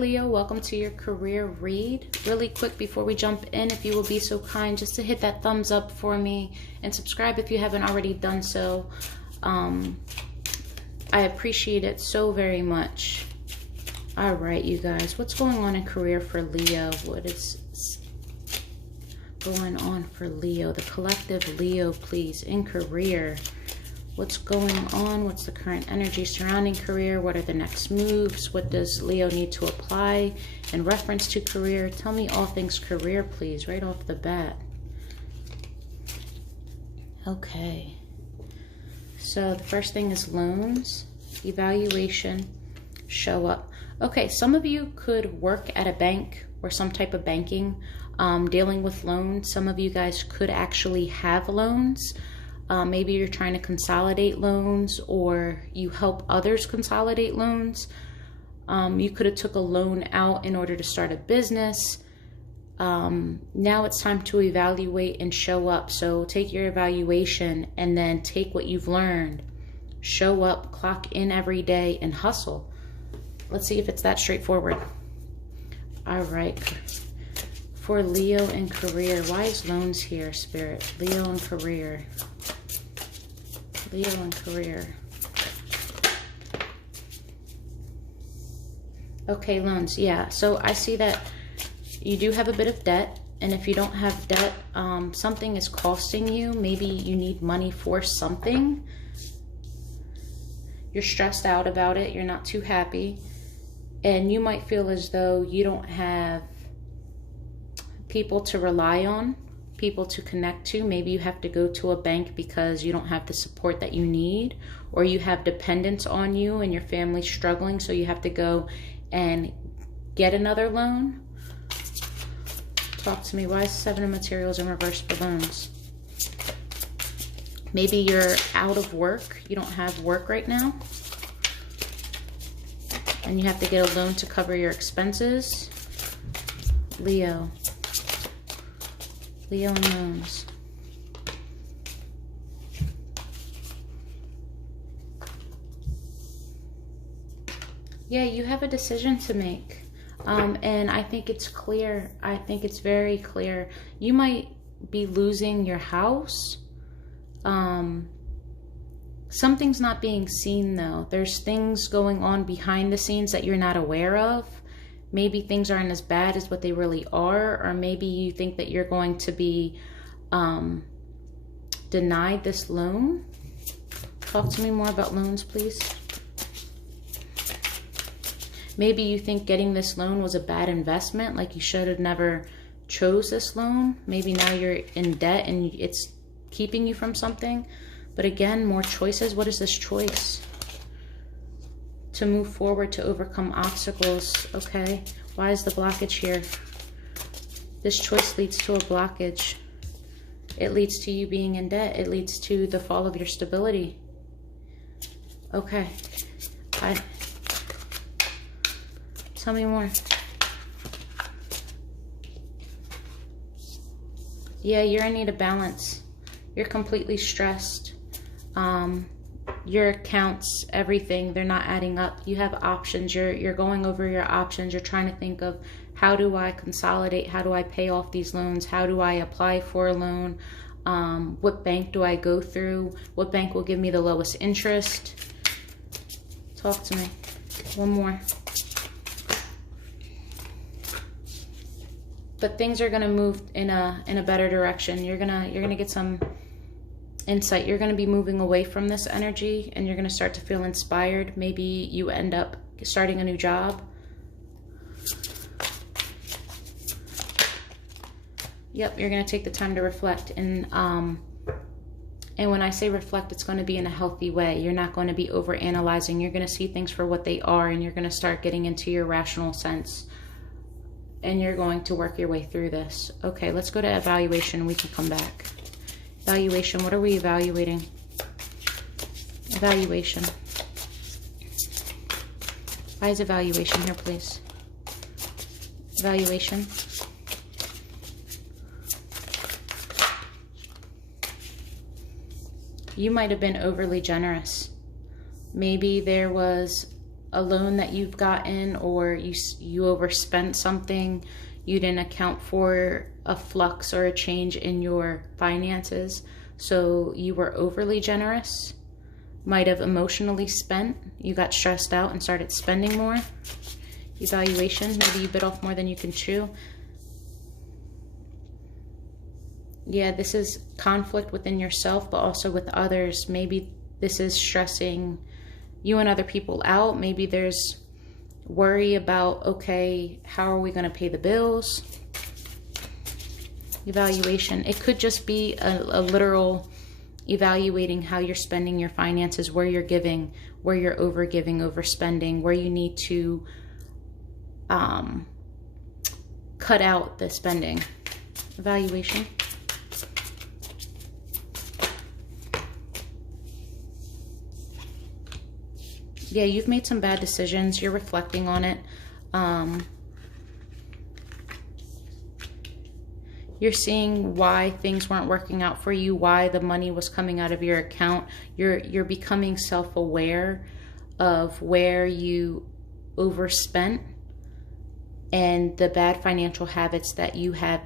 Leo, welcome to your career read. Really quick before we jump in, if you will be so kind just to hit that thumbs up for me and subscribe if you haven't already done so. I appreciate it so very much. All right, you guys, what's going on in career for Leo? What is going on for Leo? The collective Leo, please, in career. What's going on? What's the current energy surrounding career? What are the next moves? What does Leo need to apply in reference to career? Tell me all things career, please, right off the bat. Okay. So the first thing is loans, evaluation, show up. Okay, some of you could work at a bank or some type of banking, dealing with loans. Some of you guys could actually have loans. Maybe you're trying to consolidate loans, or you help others consolidate loans. You could have took a loan out in order to start a business. Now it's time to evaluate and show up. So take your evaluation and then take what you've learned, show up, clock in every day, and hustle. Let's see if it's that straightforward. All right. For Leo and career, why is loans here, Spirit? Leo and career. Leo and career. Okay, loans. Yeah, so I see that you do have a bit of debt. And if you don't have debt, something is costing you. Maybe you need money for something. You're stressed out about it. You're not too happy. And you might feel as though you don't have people to rely on, people to connect to. Maybe you have to go to a bank because you don't have the support that you need, or you have dependents on you and your family's struggling, so you have to go and get another loan. Talk to me. Why is Seven of Materials in reverse for loans? Maybe you're out of work. You don't have work right now, and you have to get a loan to cover your expenses. Leo. Leo and loans. Yeah, you have a decision to make. And I think it's clear. I think it's very clear. You might be losing your house. Something's not being seen, though. There's things going on behind the scenes that you're not aware of. Maybe things aren't as bad as what they really are, or maybe you think that you're going to be denied this loan. Talk to me more about loans, please. Maybe you think getting this loan was a bad investment, like you should have never chose this loan. Maybe now you're in debt and it's keeping you from something. But again, more choices. What is this choice? To move forward, to overcome obstacles. Okay, why is the blockage here? This choice leads to a blockage. It leads to you being in debt. It leads to the fall of your stability. Okay, tell me more. Yeah, you're in need of balance. You're completely stressed. Your accounts, everything, they're not adding up. You have options. You're going over your options. You're trying to think of, how do I consolidate? How do I pay off these loans? How do I apply for a loan? What bank do I go through? What bank will give me the lowest interest? Talk to me. One more. But things are going to move in a better direction. You're gonna get some insight. You're going to be moving away from this energy, and you're going to start to feel inspired. Maybe you end up starting a new job. Yep, you're going to take the time to reflect, and when I say reflect, it's going to be in a healthy way. You're not going to be over analyzing. You're going to see things for what they are, and you're going to start getting into your rational sense, and you're going to work your way through this. Okay, let's go to evaluation. We can come back. Evaluation. What are we evaluating? Evaluation. Why is evaluation here, please? Evaluation. You might have been overly generous. Maybe there was a loan that you've gotten, or you overspent something, you didn't account for a flux or a change in your finances, so you were overly generous, might have emotionally spent, you got stressed out and started spending more. Evaluation, maybe you bit off more than you can chew. Yeah, this is conflict within yourself, but also with others. Maybe this is stressing you and other people out. Maybe there's worry about, okay, how are we going to pay the bills? Evaluation. It could just be a literal evaluating how you're spending your finances, where you're giving, where you're overgiving, overspending, where you need to cut out the spending. Evaluation. Yeah, you've made some bad decisions. You're reflecting on it. You're seeing why things weren't working out for you, why the money was coming out of your account. You're becoming self-aware of where you overspent and the bad financial habits that you have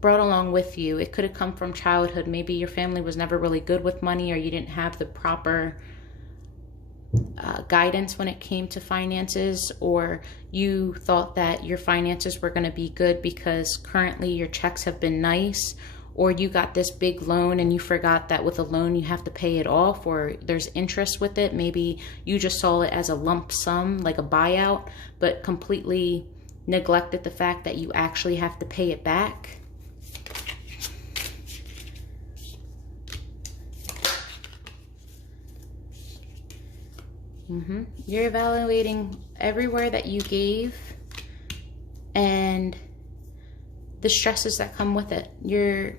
brought along with you. It could have come from childhood. Maybe your family was never really good with money, or you didn't have the proper guidance when it came to finances, or you thought that your finances were going to be good because currently your checks have been nice, or you got this big loan and you forgot that with a loan you have to pay it off, or there's interest with it. Maybe you just saw it as a lump sum, like a buyout, but completely neglected the fact that you actually have to pay it back. You're evaluating everywhere that you gave and the stresses that come with it. You're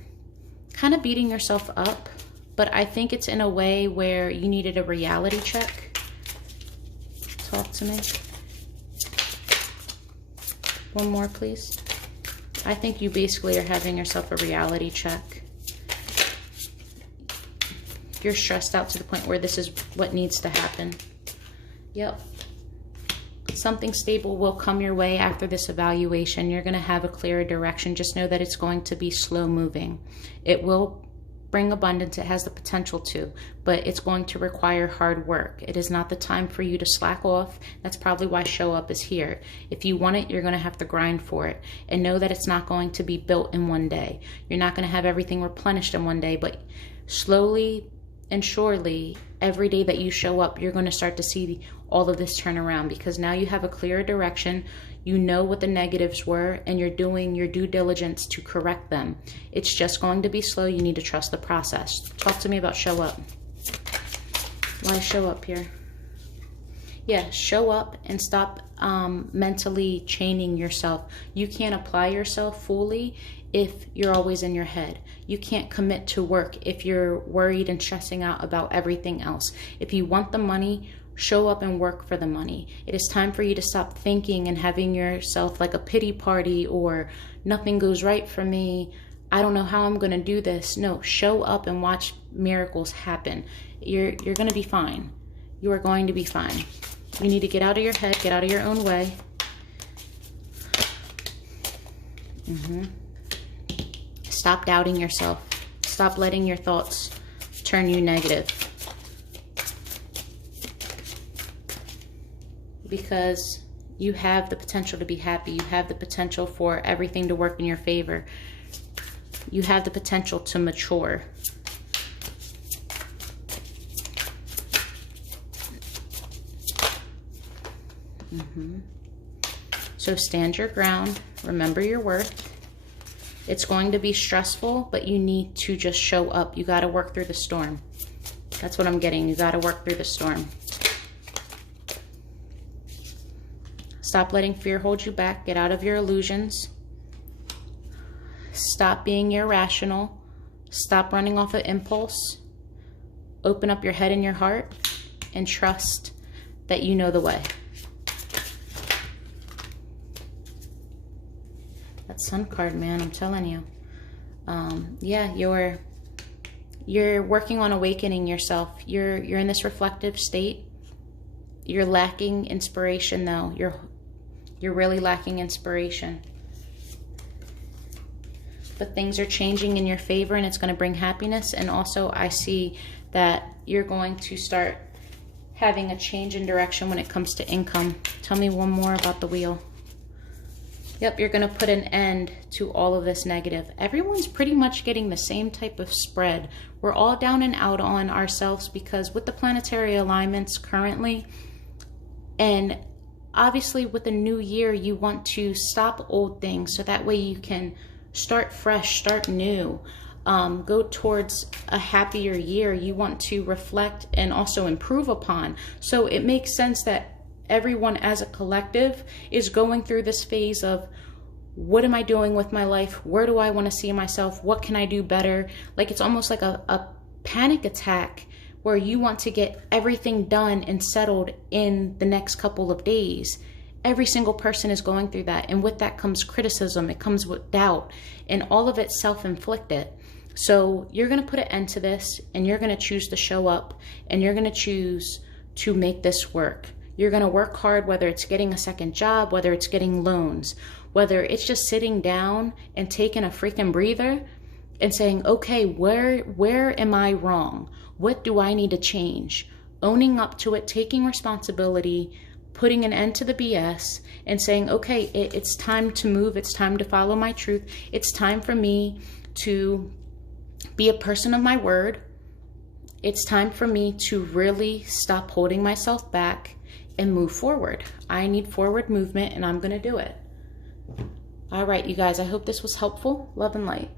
kind of beating yourself up, but I think it's in a way where you needed a reality check. Talk to me. One more, please. I think you basically are having yourself a reality check. You're stressed out to the point where this is what needs to happen. Yep. Something stable will come your way after this evaluation. You're going to have a clearer direction. Just know that it's going to be slow moving. It will bring abundance. It has the potential to, but it's going to require hard work. It is not the time for you to slack off. That's probably why Show Up is here. If you want it, you're going to have to grind for it, and know that it's not going to be built in one day. You're not going to have everything replenished in one day, but slowly and surely, every day that you show up, you're going to start to see all of this turn around, because now you have a clearer direction. You know what the negatives were, and you're doing your due diligence to correct them. It's just going to be slow. You need to trust the process. Talk to me about Show Up. Why Show Up here? Yeah, show up and stop mentally chaining yourself. You can't apply yourself fully if you're always in your head. You can't commit to work if you're worried and stressing out about everything else. If you want the money, show up and work for the money. It is time for you to stop thinking and having yourself like a pity party, or nothing goes right for me, I don't know how I'm going to do this. No, show up and watch miracles happen. You're going to be fine. You are going to be fine. You need to get out of your head, get out of your own way. Stop doubting yourself. Stop letting your thoughts turn you negative. Because you have the potential to be happy. You have the potential for everything to work in your favor. You have the potential to mature. So stand your ground. Remember your worth. It's going to be stressful, but you need to just show up. You got to work through the storm. That's what I'm getting. You got to work through the storm. Stop letting fear hold you back. Get out of your illusions. Stop being irrational. Stop running off of impulse. Open up your head and your heart and trust that you know the way. That Sun card, man, I'm telling you. Yeah, you're working on awakening yourself. You're in this reflective state. You're lacking inspiration though. You're really lacking inspiration. But things are changing in your favor, and it's going to bring happiness. And also I see that you're going to start having a change in direction when it comes to income. Tell me one more about the wheel. Yep, you're going to put an end to all of this negative. Everyone's pretty much getting the same type of spread. We're all down and out on ourselves because with the planetary alignments currently, and obviously with the new year, you want to stop old things so that way you can start fresh, start new, go towards a happier year. You want to reflect and also improve upon. So it makes sense that everyone as a collective is going through this phase of, what am I doing with my life? Where do I want to see myself? What can I do better? Like it's almost like a panic attack where you want to get everything done and settled in the next couple of days. Every single person is going through that. And with that comes criticism. It comes with doubt, and all of it self-inflicted. So you're going to put an end to this, and you're going to choose to show up, and you're going to choose to make this work. You're going to work hard, whether it's getting a second job, whether it's getting loans, whether it's just sitting down and taking a freaking breather and saying, okay, where am I wrong? What do I need to change? Owning up to it, taking responsibility, putting an end to the BS, and saying, okay, it's time to move. It's time to follow my truth. It's time for me to be a person of my word. It's time for me to really stop holding myself back and move forward. I need forward movement, and I'm going to do it. All right, you guys, I hope this was helpful. Love and light.